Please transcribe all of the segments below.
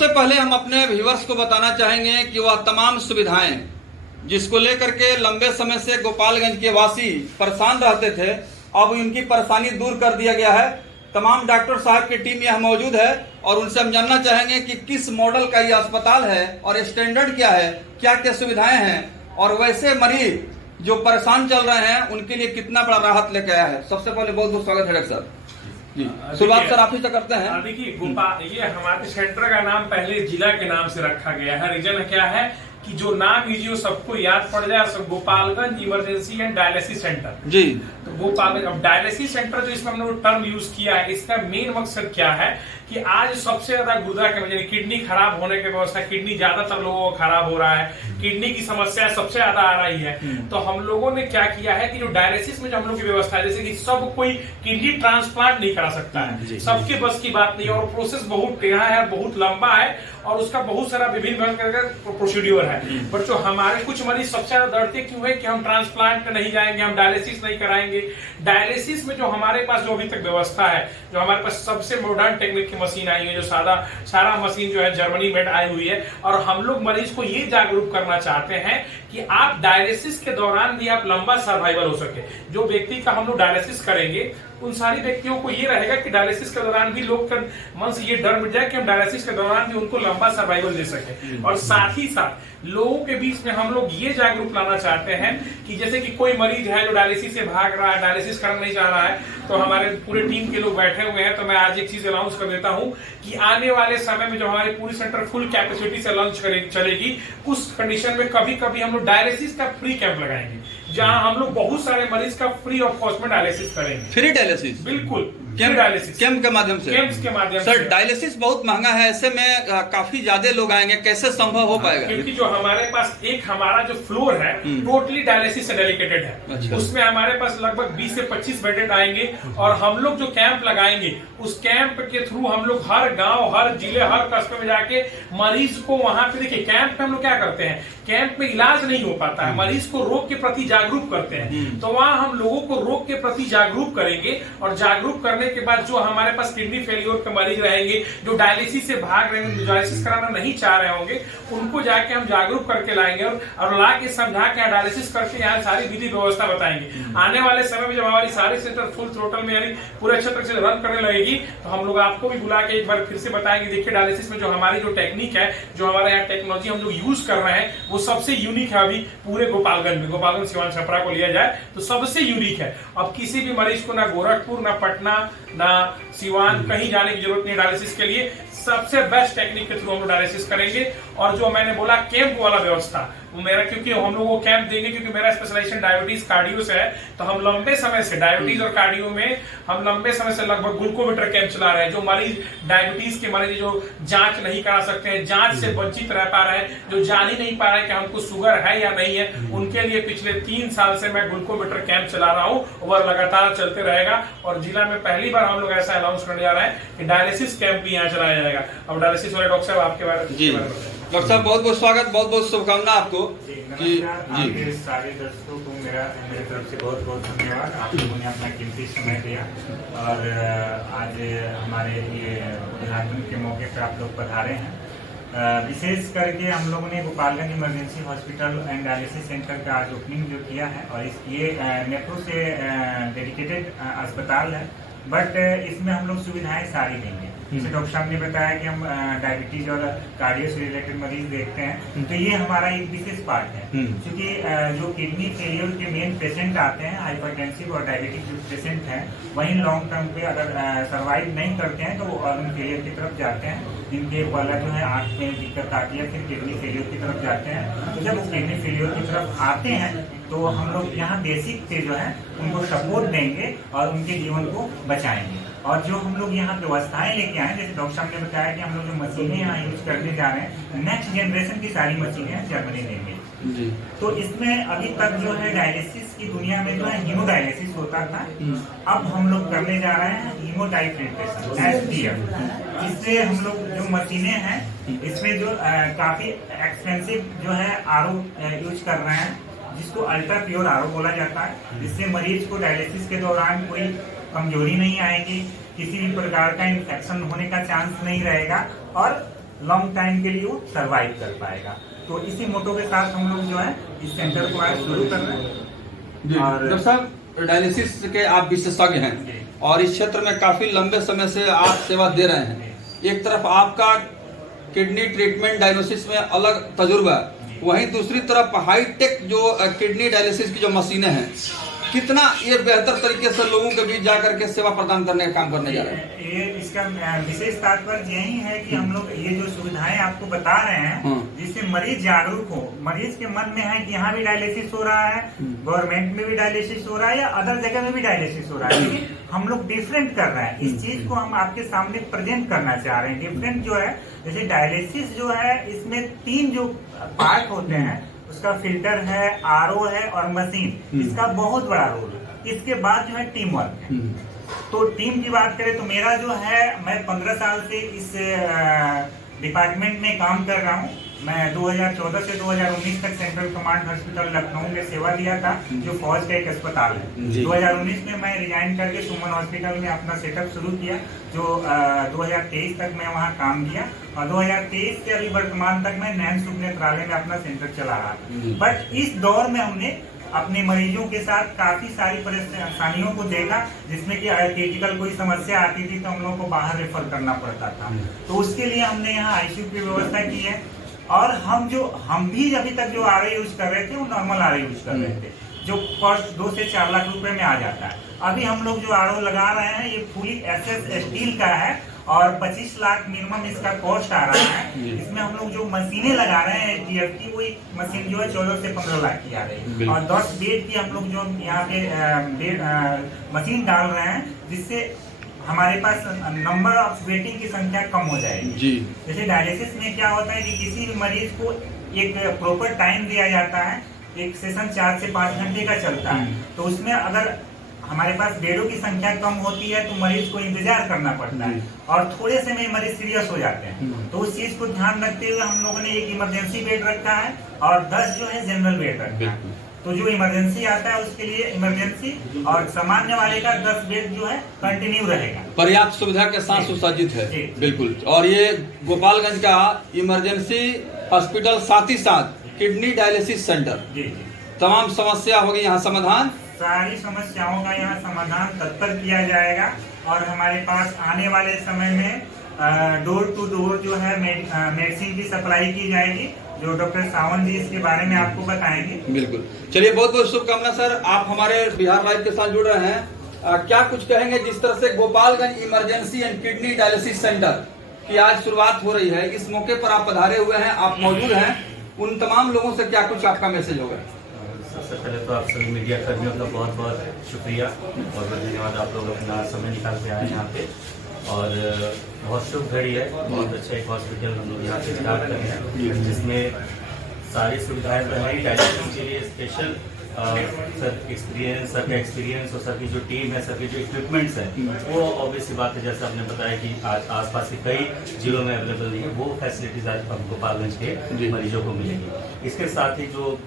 सबसे पहले हम अपने व्यूवर्स को बताना चाहेंगे कि वह तमाम सुविधाएं जिसको लेकर के लंबे समय से गोपालगंज के वासी परेशान रहते थे, अब उनकी परेशानी दूर कर दिया गया है। तमाम डॉक्टर साहब की टीम यहाँ मौजूद है और उनसे हम जानना चाहेंगे कि किस मॉडल का ये अस्पताल है और स्टैंडर्ड क्या है, क्या क्या सुविधाएं हैं और वैसे मरीज जो परेशान चल रहे हैं उनके लिए कितना बड़ा राहत लेके आया है। सबसे पहले बहुत बहुत स्वागत है डॉक्टर साहब जी। शुरुआत सर आप ही से करते हैं। देखिए, ये हमारे सेंटर का नाम पहले जिला के नाम से रखा गया है। रीजन क्या है कि जो नाम लीजिए सबको याद पड़ जाए, सब Gopalganj emergency and dialysis centre जी। तो गोपालगंज अब डायलिसिस सेंटर जो इसमें हमने टर्म यूज किया है, इसका मेन मकसद क्या है कि आज सबसे ज्यादा गुर्दा के वजह किडनी खराब होने की व्यवस्था, किडनी ज्यादातर लोगों को खराब हो रहा है, किडनी की समस्या सबसे ज्यादा आ रही है। तो हम लोगों ने क्या किया है कि जो डायलिसिस में जो हम लोग की व्यवस्था है, जैसे कि सब कोई किडनी ट्रांसप्लांट नहीं करा सकता है, सबके बस की बात नहीं है और प्रोसेस बहुत टेढ़ा है, बहुत लंबा है और उसका बहुत सारा विभिन्न प्रोसीड्यूर है। पर जो हमारे कुछ मरीज सबसे ज्यादा डरते क्यों है कि हम ट्रांसप्लांट नहीं जाएंगे, हम डायलिसिस नहीं कराएंगे। डायलिसिस में जो हमारे पास जो अभी तक व्यवस्था है, जो हमारे पास सबसे मॉडर्न टेक्निक की मशीन आई है, जो सारा मशीन जो है जर्मनी मेड आई हुई है और हम लोग मरीज को ये जागरूक करना चाहते हैं कि आप डायलिसिस के दौरान भी आप लंबा सर्वाइवल हो सके। जो व्यक्ति का हम लोग डायलिसिस करेंगे उन सारी व्यक्तियों को ये रहेगा कि डायलिसिस के दौरान भी लोग मन से ये डर मिट जाए कि हम डायलिसिस के दौरान भी उनको लंबा सर्वाइवल दे सके। और साथ ही साथ लोगों के बीच में हम लोग ये जागरूक लाना चाहते हैं कि जैसे कि कोई मरीज है जो डायलिसिस से भाग रहा है, डायलिसिस करना नहीं चाह रहा है, तो हमारे पूरे टीम के लोग बैठे हुए हैं। तो मैं आज एक चीज अनाउंस कर देता हूं कि आने वाले समय में जो हमारी पूरी सेंटर फुल कैपेसिटी से लॉन्च चलेगी, उस कंडीशन में कभी कभी हम लोग डायलिसिस का फ्री कैंप लगाएंगे, जहां हम लोग बहुत सारे मरीज का फ्री ऑफ कॉस्ट में डायलिसिस करेंगे। Free dialysis? बिल्कुल, डायलिसिस कैंप के माध्यम से। कैंप्स के माध्यम सर, डायलिसिस बहुत महंगा है, ऐसे में काफी ज्यादा लोग आएंगे, कैसे संभव हो पाएगा? क्योंकि जो हमारे पास हमारा जो फ्लोर है टोटली डायलिसिस से डेडिकेटेड है। अच्छा। उसमें हमारे पास लगभग 20 से 25 बेडेड आएंगे और हम लोग जो कैंप लगाएंगे उस कैंप के थ्रू हम लोग हर गांव, हर जिले, हर कस्बे में जाके मरीज को वहां पे, देखिए कैंप में हम लोग क्या करते हैं, कैंप में इलाज नहीं हो पाता है, मरीज को रोग के प्रति जागरूक करते हैं। तो वहां हम लोगों को रोग के प्रति जागरूक करेंगे और जागरूक करने के बाद जो हमारे पास किडनी फेलियर के मरीज रहेंगे, जो डायलिसिस से भाग रहे हैं, डायलिसिस कराना नहीं चाह रहे होंगे, उनको जाके हम जागरूक करके लाएंगे और ला के समझा के डायलिसिस करके यहाँ सारी विधि व्यवस्था बताएंगे। आने वाले समय में जब हमारी सारी सेंटर फुल थ्रोटल में यानी पूरे अच्छे तरह से रन करने लगेगी, तो हम लोग आपको भी बुला के एक बार फिर से बताएंगे। देखिए डायलिसिस में जो हमारी जो टेक्निक है, जो हमारे यहाँ टेक्नोलॉजी हम लोग यूज कर रहे हैं, वो सबसे यूनिक है। अभी पूरे गोपालगंज में, गोपालगंज सिवान छपरा को लिया जाए तो सबसे यूनिक है। अब किसी भी मरीज को ना गोरखपुर, ना पटना, ना सिवान कहीं जाने की जरूरत नहीं डायलिसिस के लिए। सबसे बेस्ट टेक्निक के थ्रू हम लोग डायलिसिस करेंगे। और जो मैंने बोला कैंप वाला व्यवस्था, वो मेरा, क्योंकि हम लोग वो कैंप देंगे क्योंकि मेरा स्पेशलाइजेशन डायबिटीज कार्डियो से है, तो हम लंबे समय से डायबिटीज और कार्डियो में हम लंबे समय से लगभग ग्लूकोमीटर कैंप चला रहे हैं। जो मरीज डायबिटीज के मरीज जो जांच नहीं करा सकते हैं, जांच से वंचित रह पा रहे हैं, जो जान ही नहीं पा रहे हैं कि हमको शुगर है या नहीं है, उनके लिए पिछले 3 साल से मैं ग्लूकोमीटर कैंप चला रहा हूँ। वह लगातार चलते रहेगा और जिला में पहली बार हम लोग ऐसा अनाउंस करने जा रहे हैं कि डायलिसिस कैंप भी यहाँ चलाया जाएगा। अब डायलिसिस वाले डॉक्टर साहब आपके बारे में। डॉक्टर साहब बहुत बहुत स्वागत, बहुत बहुत शुभकामना आपको जी। आपके सारे दर्शकों को मेरे तरफ से बहुत बहुत धन्यवाद। आप लोगों ने अपना कीमती समय दिया और आज हमारे ये उद्घाटन के मौके पर आप लोग पधारे हैं। विशेष करके हम लोगों ने Gopalganj emergency hospital and dialysis centre का आज ओपनिंग जो किया है, और ये नेफ्रो से डेडिकेटेड अस्पताल है, बट इसमें हम लोग सुविधाएं सारी देंगे। जैसे डॉक्टर साहब ने बताया कि हम डायबिटीज और कार्डियो से रिलेटेड मरीज देखते हैं, तो ये हमारा एक विशेष पार्ट है। क्योंकि जो किडनी फेलियर के मेन पेशेंट आते हैं, हाइपरटेंसिव और डायबिटिक जो पेशेंट हैं, वहीं लॉन्ग टर्म पे अगर सर्वाइव नहीं करते हैं तो वो ऑर्गन फेलियर की तरफ जाते हैं। जिनके पहला जो है आंख में दिक्कत आती है, फिर किडनी फेलियर की तरफ जाते हैं। तो जब वो किडनी फेलियर की तरफ आते हैं तो हम लोग यहाँ बेसिक से जो है उनको सपोर्ट देंगे और उनके जीवन को बचाएंगे। और जो हम लोग यहाँ व्यवस्थाएं लेके आए, जैसे डॉक्टर साहब ने बताया कि हम लोग जो मशीनें यहाँ यूज करने जा रहे हैं, नेक्स्ट जनरेशन की सारी मशीनें जर्मनी देंगे। तो इसमें अभी तक जो है डायलिसिस की दुनिया में जो है हीमोडायलिसिस होता था, अब हम लोग करने जा रहे हैं हीमोडाइफिल्ट्रेशन SDF। इससे हम लोग जो मशीनें हैं इसमें जो काफी एक्सपेंसिव जो है RO यूज कर रहे हैं, जिसको अल्ट्रा प्योर RO बोला जाता है। जिससे मरीज को डायलिसिस के दौरान कोई कमजोरी नहीं आएगी, किसी भी प्रकार का इन्फेक्शन होने का चांस नहीं रहेगा और लॉन्ग टाइम के लिए वो सर्वाइव कर पाएगा। तो इसी मोटो के साथ हम लोग जो है इस सेंटर को आज शुरू कर रहे हैं। और डॉक्टर साहब, डायलिसिस के आप विशेषज्ञ हैं और इस क्षेत्र में काफी लंबे समय से आप सेवा दे रहे हैं। एक तरफ आपका किडनी ट्रीटमेंट डायग्नोसिस में अलग तजुर्बा है, वहीं दूसरी तरफ हाईटेक जो किडनी डायलिसिस की जो मशीनें हैं, कितना ये बेहतर तरीके से लोगों के बीच जाकर के सेवा प्रदान करने का काम करने जा रहे हैं। ये इसका विशेष तात्पर्य यही है कि हम लोग ये जो सुविधाएं आपको बता रहे हैं, जिससे मरीज जागरूक हो, मरीज के मन में है कि यहाँ भी डायलिसिस हो रहा है, गवर्नमेंट में भी डायलिसिस हो रहा है या अदर जगह में भी डायलिसिस हो रहा है, लेकिन हम लोग डिफरेंट कर रहे हैं। इस चीज को हम आपके सामने प्रेजेंट करना चाह रहे हैं। डिफरेंट जो है, जैसे डायलिसिस जो है, इसमें 3 जो पार्ट होते हैं, उसका फिल्टर है, आरओ है और मशीन, इसका बहुत बड़ा रोल है। इसके बाद जो है टीम वर्क है। तो टीम की बात करें तो मेरा जो है, मैं 15 साल से इस डिपार्टमेंट में काम कर रहा हूँ। मैं 2014 से 2019 तक सेंट्रल कमांड हॉस्पिटल लखनऊ में सेवा दिया था, जो फौज का एक अस्पताल है। 2019 में मैं रिजाइन करके सुमन हॉस्पिटल में अपना सेटअप शुरू किया, जो 2023 तक मैं वहाँ काम किया, और 2023 से अभी वर्तमान तक मैं नैन शुभ नेत्रालय में अपना सेंटर चला रहा था। बट इस दौर में हमने अपने मरीजों के साथ काफी सारी परेशानियों को देखा, जिसमें कि क्रिटिकल कोई समस्या आती थी तो हम लोग को बाहर रेफर करना पड़ता था। तो उसके लिए हमने यहाँ आईसीयू की व्यवस्था की है। और हम भी अभी तक जो आरओ यूज कर रहे थे, वो नॉर्मल आरओ यूज कर रहे थे, जो कॉस्ट 2 से 4 लाख रुपए में आ जाता है। अभी हम लोग जो आरओ लगा रहे हैं, ये फुली एसएस स्टील का है और 25 लाख मिनिमम इसका कॉस्ट आ रहा है। इसमें हम लोग जो मशीनें लगा रहे हैं एचडीएफ की, वो एक मशीन जो है 14 से 15 लाख की आ रही है, और 10 बेड की हम लोग जो यहाँ पे मशीन डाल रहे हैं, जिससे हमारे पास नंबर ऑफ वेटिंग की संख्या कम हो जाएगी जी। जैसे डायलिसिस में क्या होता है कि किसी भी मरीज को एक प्रॉपर टाइम दिया जाता है, एक सेशन 4 से 5 घंटे का चलता है, तो उसमें अगर हमारे पास बेडों की संख्या कम होती है तो मरीज को इंतजार करना पड़ता है, और थोड़े से में मरीज सीरियस हो जाते हैं। तो उस चीज को ध्यान रखते हुए हम लोगों ने एक इमरजेंसी बेड रखा है और 10 जो है जनरल बेड रखा है। तो जो इमरजेंसी आता है उसके लिए इमरजेंसी, और सामान्य वाले का 10 बेड जो है कंटिन्यू रहेगा। पर्याप्त सुविधा के साथ सुसज्जित है, बिल्कुल। और ये गोपालगंज का इमरजेंसी हॉस्पिटल, साथ ही साथ किडनी डायलिसिस सेंटर, तमाम समस्या होगी यहाँ समाधान, सारी समस्याओं का यहाँ समाधान तत्पर किया जाएगा। और हमारे पास आने वाले समय में डोर टू डोर जो है मेडिसिन की सप्लाई की जाएगी, जो डॉक्टर सावंत जी इसके बारे में आपको बताएंगे। बिल्कुल। चलिए, बहुत बहुत शुभकामना सर। आप हमारे बिहार लाइव के साथ जुड़ रहे हैं, क्या कुछ कहेंगे जिस तरह से Gopalganj emergency and kidney dialysis centre की आज शुरुआत हो रही है, इस मौके पर आप पधारे हुए हैं, आप मौजूद हैं, उन तमाम लोगों से क्या कुछ आपका मैसेज होगा? सबसे पहले तो आप सभी मीडिया कर्मियों का बहुत बहुत शुक्रिया और धन्यवाद, आप लोग अपना समय निकाल के आए यहाँ पे। और बहुत शुभ घड़ी है, बहुत अच्छा एक हॉस्पिटल हम लोग यहाँ से स्टार्ट कर रहे हैं, जिसमें सारी सुविधाएं तो है। डायलिसिस के लिए स्पेशल सर का एक्सपीरियंस और सर की जो टीम है, सर के जो इक्विपमेंट्स हैं, वो ऑब्वियसली बात है, जैसे आपने बताया कि आज आसपास के कई जिलों में अवेलेबल नहीं है, वो फैसिलिटीज आज गोपालगंज के मरीजों को मिलेगी। इसके साथ ही जो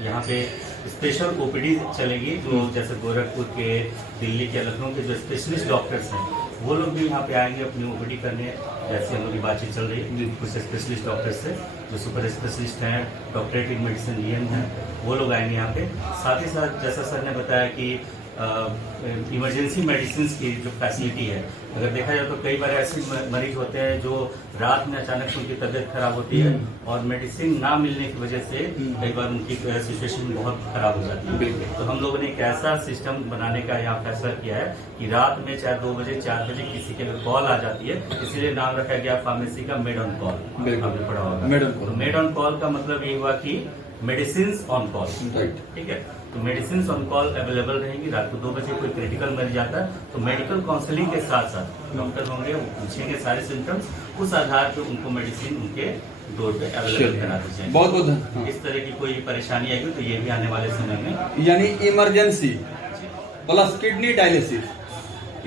यहाँ पे स्पेशल ओपीडी चलेगी, जो जैसे गोरखपुर के, दिल्ली के, लखनऊ के जो स्पेशलिस्ट डॉक्टर्स हैं, वो लोग भी यहाँ पे आएंगे अपनी ओपीडी करने। जैसे हम लोग की बातचीत चल रही है कुछ स्पेशलिस्ट डॉक्टर्स से, जो सुपर स्पेशलिस्ट हैं, डॉक्टरेट इन मेडिसिन डीएम हैं, वो लोग आएंगे यहाँ पे। साथ ही साथ जैसा सर ने बताया कि इमरजेंसी मेडिसिन की जो फैसिलिटी है, अगर देखा जाए तो कई बार ऐसे मरीज होते हैं जो रात में अचानक उनकी तबीयत खराब होती है और मेडिसिन ना मिलने की वजह से कई बार उनकी सिचुएशन बहुत खराब हो जाती है। तो हम लोगों ने एक ऐसा सिस्टम बनाने का यहाँ फैसला किया है कि रात में चाहे 2 बजे 4 बजे किसी के लिए कॉल आ जाती है, इसीलिए नाम रखा गया फार्मेसी का मेड ऑन कॉल। आपने पढ़ा होगा, मेड ऑन कॉल का मतलब ये हुआ कि मेडिसिन ऑन कॉल, ठीक है। तो मेडिसिन ऑन कॉल अवेलेबल रहेंगी। रात को 2 बजे कोई क्रिटिकल मरीज आता है तो मेडिकल काउंसलिंग के साथ साथ डॉक्टर होंगे, वो पूछेंगे सारे सिम्टम्स, उस आधार पर उनको मेडिसिन उनके डोर पे अवेलेबल कराते जाएंगे। बहुत बहुत इस तरह की कोई परेशानी आएगी तो ये भी आने वाले समय में, यानी इमरजेंसी प्लस किडनी डायलिसिस,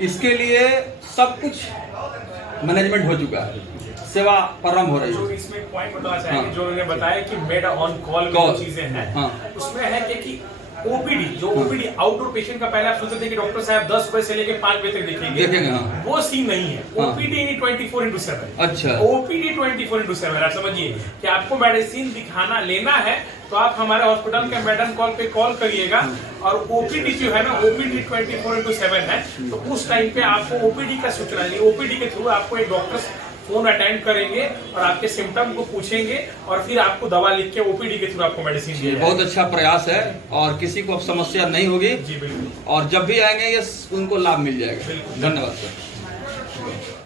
इसके लिए सब कुछ मैनेजमेंट हो चुका है, सेवा प्रारंभ हो रही है। जो इसमें पॉइंट बताना चाहेंगे, जो उन्होंने बताया कि मेड ऑन कॉल में चीजें हैं, उसमें है कि ओपीडी जो ओपीडी आउटडोर पेशेंट का पहले आप सोचते थे कि डॉक्टर साहब 10 बजे से लेकर 5 बजे तक देखेंगे हाँ। वो सीन नहीं है। हाँ। ओपीडी 24/7। अच्छा। ओपीडी 24/7। आप समझिए कि आपको मेडिसिन दिखाना लेना है तो आप हमारे हॉस्पिटल के मैडम कॉल पे कॉल करिएगा, और ओपीडी जो है ना ओपीडी 24/7 है। तो उस टाइम पे आपको ओपीडी का सूचना, ओपीडी के थ्रू आपको एक डॉक्टर फोन अटेंड करेंगे और आपके सिम्टम को पूछेंगे और फिर आपको दवा लिख के ओपीडी के थ्रू आपको मेडिसिन दिया बहुत अच्छा प्रयास है और किसी को अब समस्या नहीं होगी। जी बिल्कुल। और जब भी आएंगे ये उनको लाभ मिल जाएगा। बिल्कुल। धन्यवाद सर।